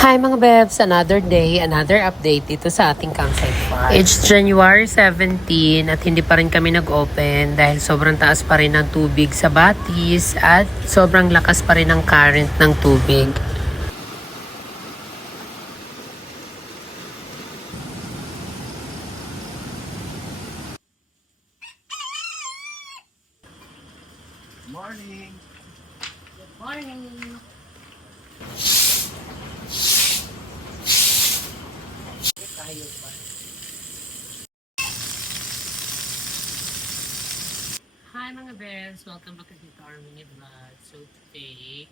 Hi mga bebs! Another day, another update dito sa ating campsite farm. It's January 17 at hindi pa rin kami nag-open dahil sobrang taas pa rin ng tubig sa Batis at sobrang lakas pa rin ng current ng tubig. Morning! Morning! Hi mga bebs! Welcome back to our mini vlog. So today,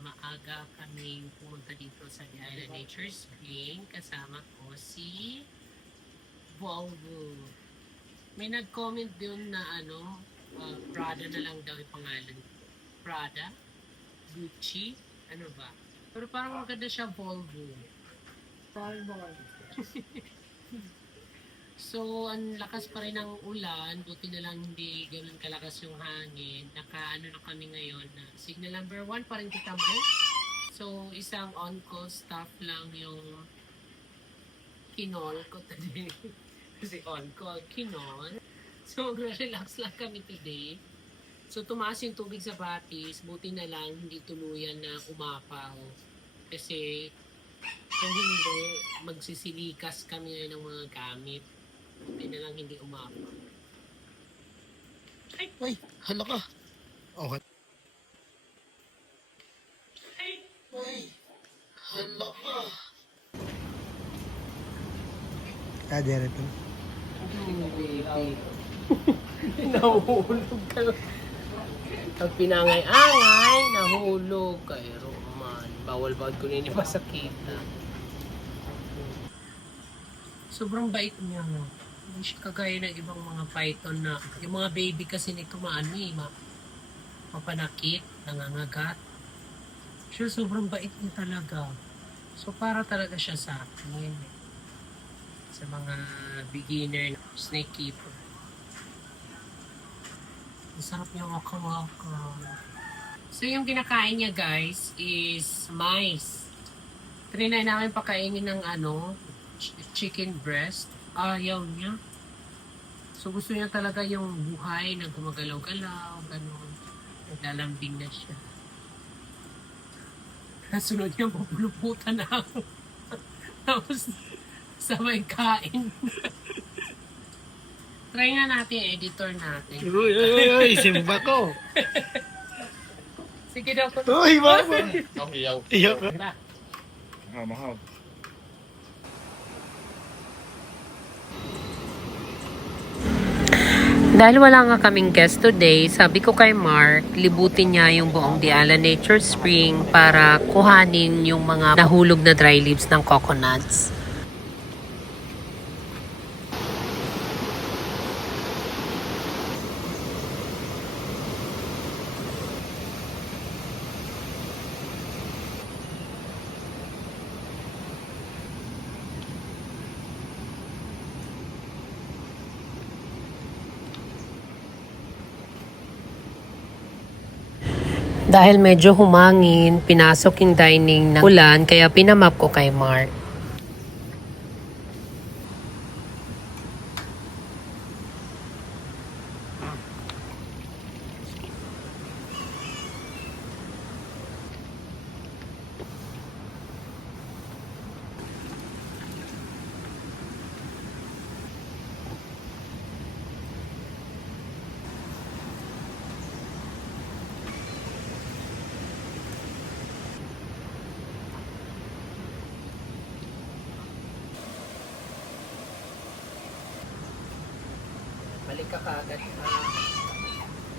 maaga kaming pumunta dito sa The Island Nature Spring. Kasama ko si Volvo. May nag-comment dun na Prada na lang daw yung pangalan. Prada? Gucci? Ano ba? Pero parang maganda siya Volvo. Volvo. So, ang lakas pa rin ng ulan. Buti na lang hindi ganun kalakas yung hangin. Naka-ano na kami ngayon na signal number 1 pa rin kita mo. So, isang on-call staff lang yung kinol ko today. Kasi on-call, kinol. So, relax lang kami today. So, tumaas yung tubig sa Batis. Buti na lang hindi tuluyan na umapaw. Kasi, kung hindi, magsisilikas kami ngayon ng mga gamit. Buti na lang hindi umapaw. Ay, hala ka. Okay. Ay, hala ka. Dere to. Nahulog ka. Pag pinangay-angay, nahulog kay Roman. Bawal-bawal ko nini pasakita. Sobrang bait niya, no? Hindi siya kagaya ng ibang mga python na, yung mga baby kasi nito mapanakit, nangangagat. Siya sobrang bait niya talaga. So para talaga siya sa akin. Sa mga beginner snake keeper. Masarap niya waka-waka. So yung kinakain niya guys is mice. Trinay namin pakainin ng chicken breast. Ayaw niya. So gusto niya talaga yung buhay na gumagalaw-galaw, gano'n. Naglalambing na siya. Kasunod niya, pupuluputan na ako. Tapos sabay kain. Try nga natin, editor natin. Uy, simba ko. Sige daw. Uy, mama. Iyaw. Iyak ka. Mahal. Dahil wala nga kaming guest today, sabi ko kay Mark, libutin niya yung buong Diala Nature Spring para kuhanin yung mga nahulog na dry leaves ng coconuts. Dahil medyo humangin, pinasok yung dining ng ulan, kaya pinamap ko kay Mark. Balik ka kaagad ha.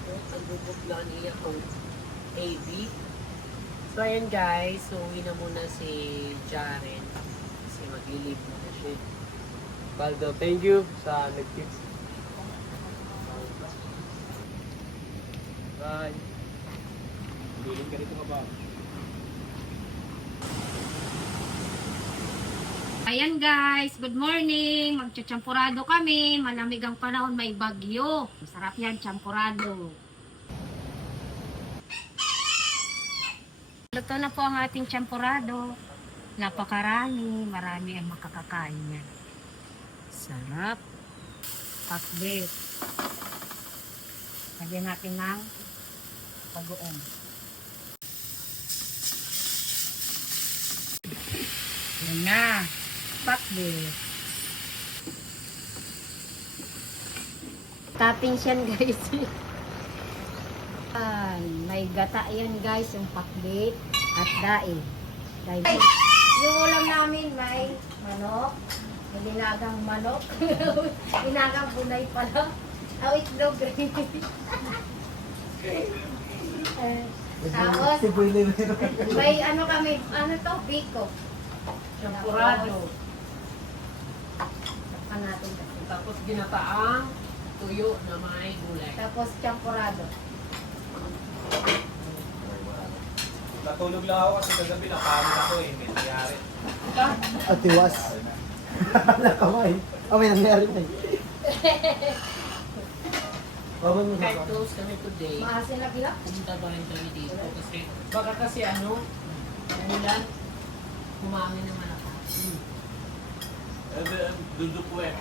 Ang bubog lang niya kung AB. So ayan guys, so uwi na muna si Jaren. Kasi mag-leave muna siya. Baldo, thank you sa nag-tips. Bye. Biling ka rito nga ba? Ayan guys, good morning. Magchachampurado kami. Malamig ang panahon, may bagyo. Masarap yan, champurado. Luto na po ang ating champurado. Napakarami, marami ang makakakain niyan. Sarap. Pakbet. Lagyan natin ng bagoong. Yan na. Pakbet. Toppings yan guys. May gata yan guys, yung pakbet at daing. Yung ulam namin may manok, may dinagang manok, dinagang bunay pala, itlog tapos, may ano kami, ano to, biko. Champurado. Tapos natin kasi. Tapos ginataang tuyo na may gulay. Tapos champurado. Natulog lang ako kasi kagabi napagod ako eh. May nangyari. Atiwas. Nakamay. Oh, may nangyari na. Kahit close kami today, Maasin na pila. pumunta ba rin kami dito kasi baka kasi ano, ulan, humangin na malakas. Duduk ko eh.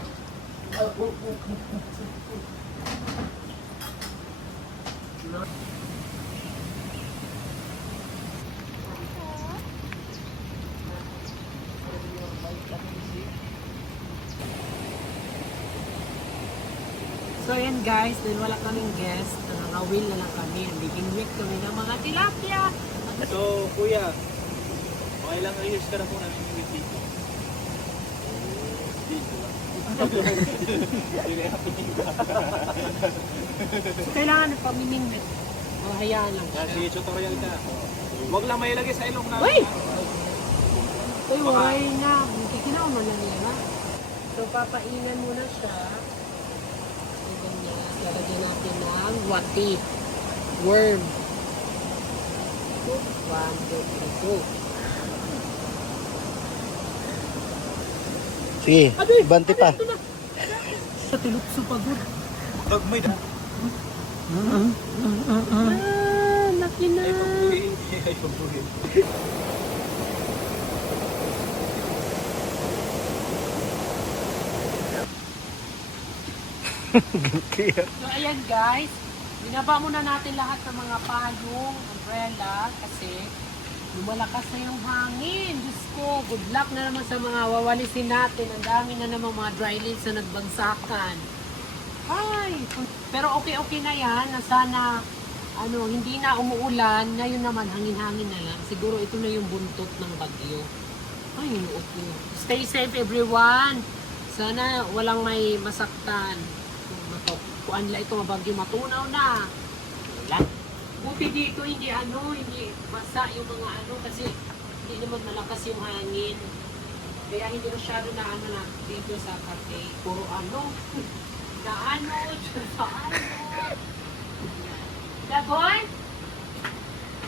So yan guys, dahil wala kaming guest, nangangawil na lang kami, nagiging kami ng mga tilapia. So, kuya, okay lang ayos ka na muna ng week dito. Dito lang. So kailangan ng pamimingwit. Hayaan lang siya. Sige, tutorial ka. Huwag lang may ilagay sa ilong na. Uy! Uy, waray na. Kikinaw mo na nila. So papainan muna siya. So ganyan. Lalagyan natin ng wati. Worm. 1, 2, 3, 2. Sige, bante pa. Sa tilukso pagod. Pag may Laki na. ay pagbuhin. So ayan guys, binaba muna natin lahat ng mga payong, umbrella, kasi lumalakas na yung hangin. Diyos ko, good luck na naman sa mga wawalisin natin. Ang dami na naman mga dry leaves na nagbangsakan. Ay, pero okay na yan, na sana hindi na umuulan, ngayon naman hangin-hangin na lang. Siguro ito na yung buntot ng bagyo. Ay, okay. Stay safe everyone. Sana walang may masaktan. Kuan la ito mabagyo matunaw na. Wala. Buti dito hindi basa yung mga kasi hindi naman malakas yung hangin. Kaya hindi masyado na dito sa cafe. Puro Dagon?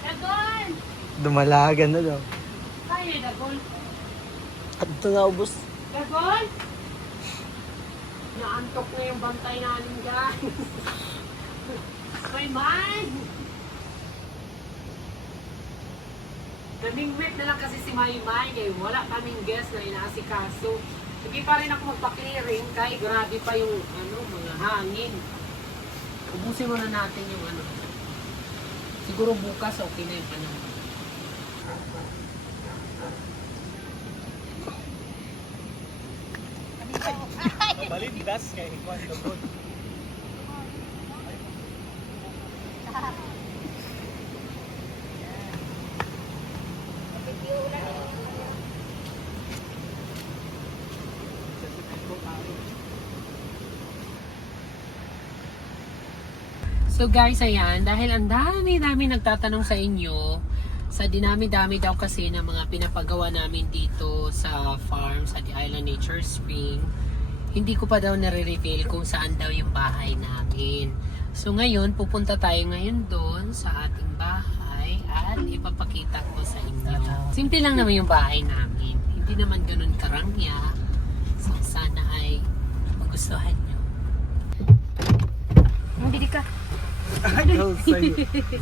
Dagon! Dumalagan na daw. Kaya Dagon? At ito na ubos. Dagon? Naantok na yung bantay namin guys. May man! Namingwit na lang kasi si Maymay eh. Wala kaming guest na inaasikaso. Hindi pa rin ako magpa-clearing kahit grabe pa yung mga hangin. Ubusin muna natin yung Siguro bukas okay na yung panahon. Balindas kay Juan Lobon. So guys, ayan, dahil ang dami nagtatanong sa inyo, sa dinami-dami daw kasi ng mga pinapagawa namin dito sa farm, sa The Island Nature Spring, hindi ko pa daw nare-reveal kung saan daw yung bahay namin. So ngayon, pupunta tayo ngayon doon sa ating bahay at ipapakita ko sa inyo. Simple lang naman yung bahay namin. Hindi naman ganun karangya. So sana ay magustuhan nyo. Hindi ka.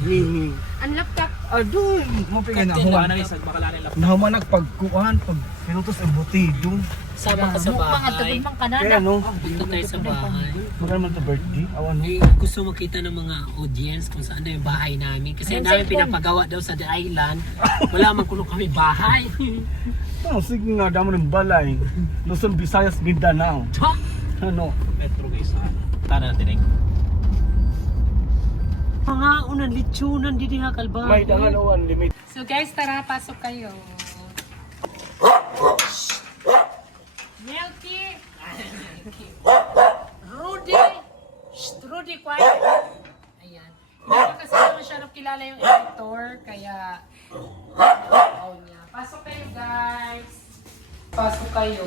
Greening. Ang laptop. Adun, mo pinga na huwan. Ano yung sa makalanin lang. Nahuman pagkuhan, pag pinutos ang butido. Sama ka sa bahay. Kaya ano, Dito tayo sa bahay. magkano man ito birthday? Awan Eh, gusto makita ng mga audience kung saan na yung bahay namin. Kasi namin pinapagawa daw sa the island. Wala man kuno kami bahay. Oh, sige nga, damo ng balay. Luzon, Visayas, Mindanao. Ano? Metro guys. Tana natin eh. Mga unan litsunan dito nga kalbaho. May dangan awan, limit. So guys, tara, pasok kayo. Milky! Rudy! Shh, Rudy, quiet! Ayan. Hindi kasi naman masyadong kilala yung editor, kaya oh, niya. Pasok kayo, guys! Pasok kayo.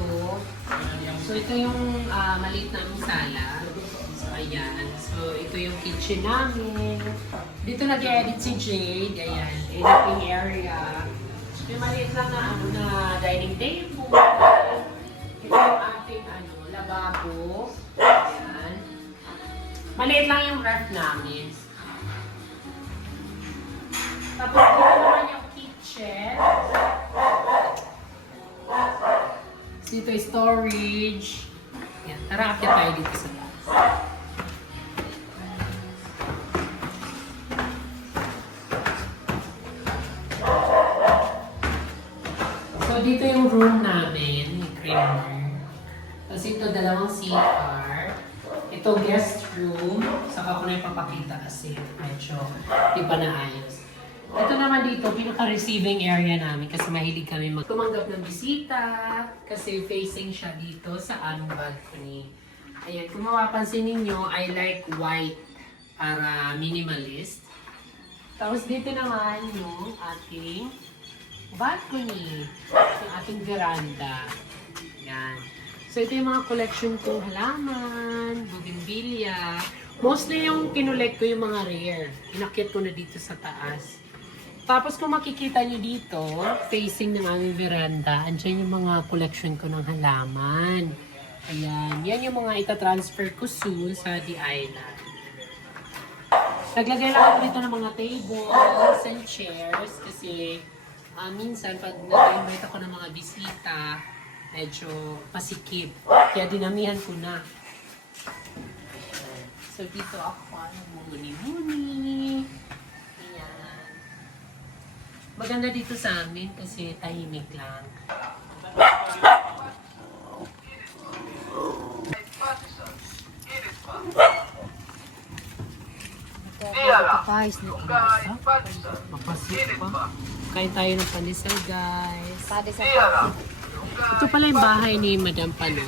So ito yung maliit naming sala. So ayan. So ito yung kitchen namin. Dito nag-edit si Jade. Ayan. Editing area. May maliit lang na, na dining table. Ito yung ating lababo. Ayan. Maliit lang yung ref namin. Tapos dito naman yung kitchen. Dito yung storage. Ayan. Tara, akit tayo dito sa taas. So, dito yung room namin, yung creamer. Tapos ito, dalawang CR. Ito, guest room. Saka ko na yung papakita kasi medyo di pa naayos. Ito naman dito, pinaka-receiving area namin kasi mahilig kami tumanggap ng bisita kasi facing siya dito sa aming balcony. Ayan, kung mapapansin ninyo, I like white para minimalist. Tapos dito naman yung ating balcony, yung ating veranda. Yan. So ito yung mga collection kong halaman, bougainvillea. Mostly yung kinulek ko yung mga rare. Inakyat ko na dito sa taas. Tapos kung makikita nyo dito, facing ng aming veranda, andyan yung mga collection ko ng halaman. Ayan. Yan yung mga itatransfer ko soon sa The Island. Naglagay lang ako dito ng mga tables and chairs kasi minsan pag nag-invite ako ng mga bisita, medyo pasikip. Kaya dinamihan ko na. So dito ako, muni-muni. Ayan. Maganda dito sa amin kasi tahimik lang. Guys, Mapasip pa. Kain tayo ng pandesal, guys. pade sa Ito pala yung bahay ni Madam Pano.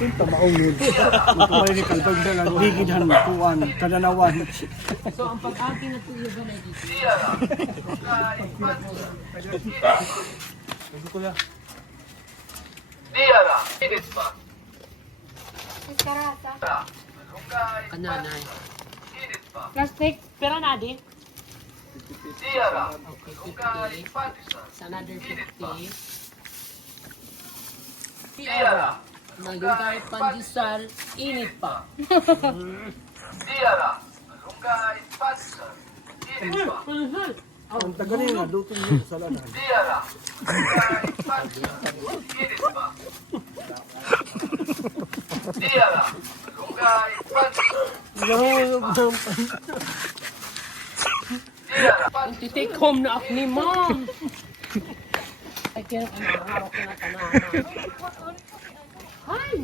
Ito maungil. Magkukulay ni Kalbag na lang. Ligidhan, kuwan, kadanawan. So, ang pag-aking na tuloy na dito. Nagkukulay. Kananay. Plastic. Pero na din. Okay, 50. Sa another 50. Tiara. Malunggay pandesal. Init pa. Ang taga niya, lutong yun sa lalan. Take home na ako ni Mom. Ay, kaya ang araw ko na tanana. Ay!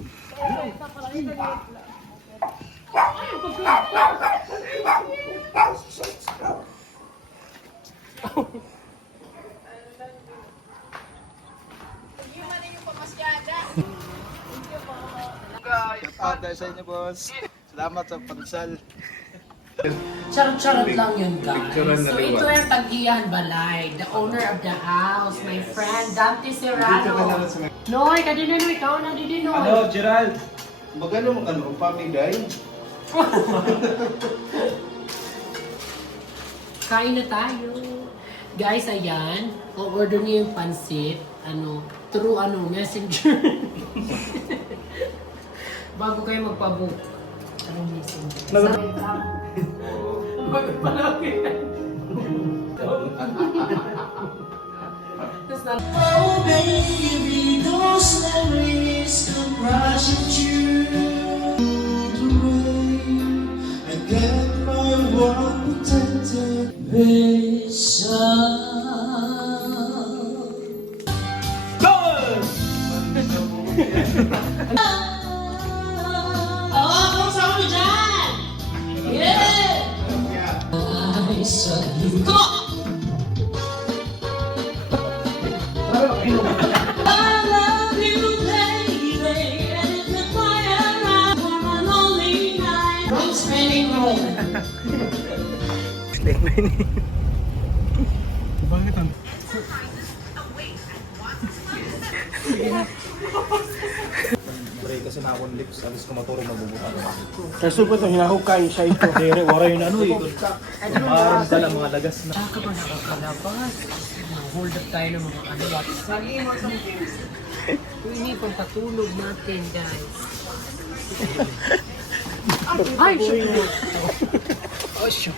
Shout out sa inyo, boss. Salamat sa pansal. Charot-charot lang yun, guys. So, ito yung Tag-Iyan Balay, the owner of the house, my friend, Dante Serrano. Noy, kadino no, ikaw na didi, Noy. Ano, Gerald? Magano mo ano, pamigay? Kain na tayo. Guys, ayan. O-order niyo yung pansit. Through messenger. Bago kayo magpabook. Anong messenger? Palagi. na. Oh baby, those memories come crashing through the rain. I get my world protected vision. Oh, sama mo dyan! Yeah! I saw you. Come on! I love you, baby, and it's a quiet ride on a lonely night. I'm spinning roll. Bakit ang... Pre, kasi na akong lips. Alis ko maturong mabubutan. Kasi po ito, hinahukay siya ito. Dere, wala yun ano eh. Parang dala mga lagas na. Saka ba nakakalabas? Hold up tayo ng mga ano. Ini pang patulog natin, guys. Ay, siya. Oh, siya.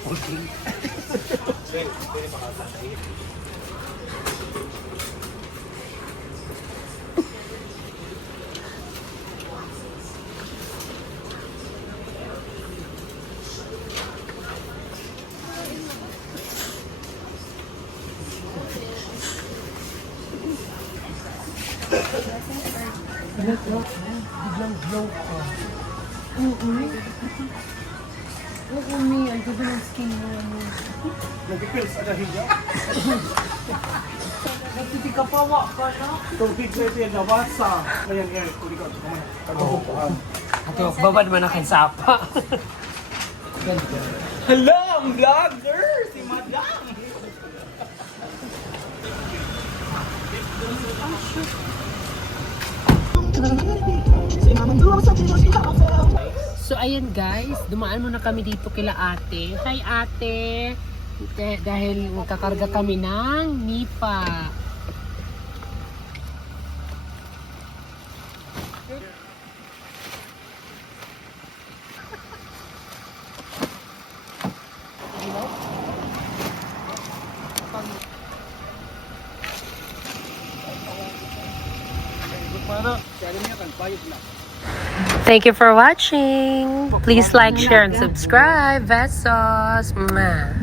Biglang glow ka. Oo, Mi. Ang ganda ng skin mo. Nag-pills sa hiya. Nagtiti ka pa, wa ka na. Itong piglet yan, nawasa. Ayan, yan. Kulikot. Kamay. Pagkakupuan. Ato, babad man ang sapa. Hello, ang vlogger! Si Madam! So ayan guys, dumaan muna kami dito kila ate. Hi ate! Dahil magkakarga kami ng nipa. Thank you for watching. Please like, share, and subscribe. Besos. Mwah.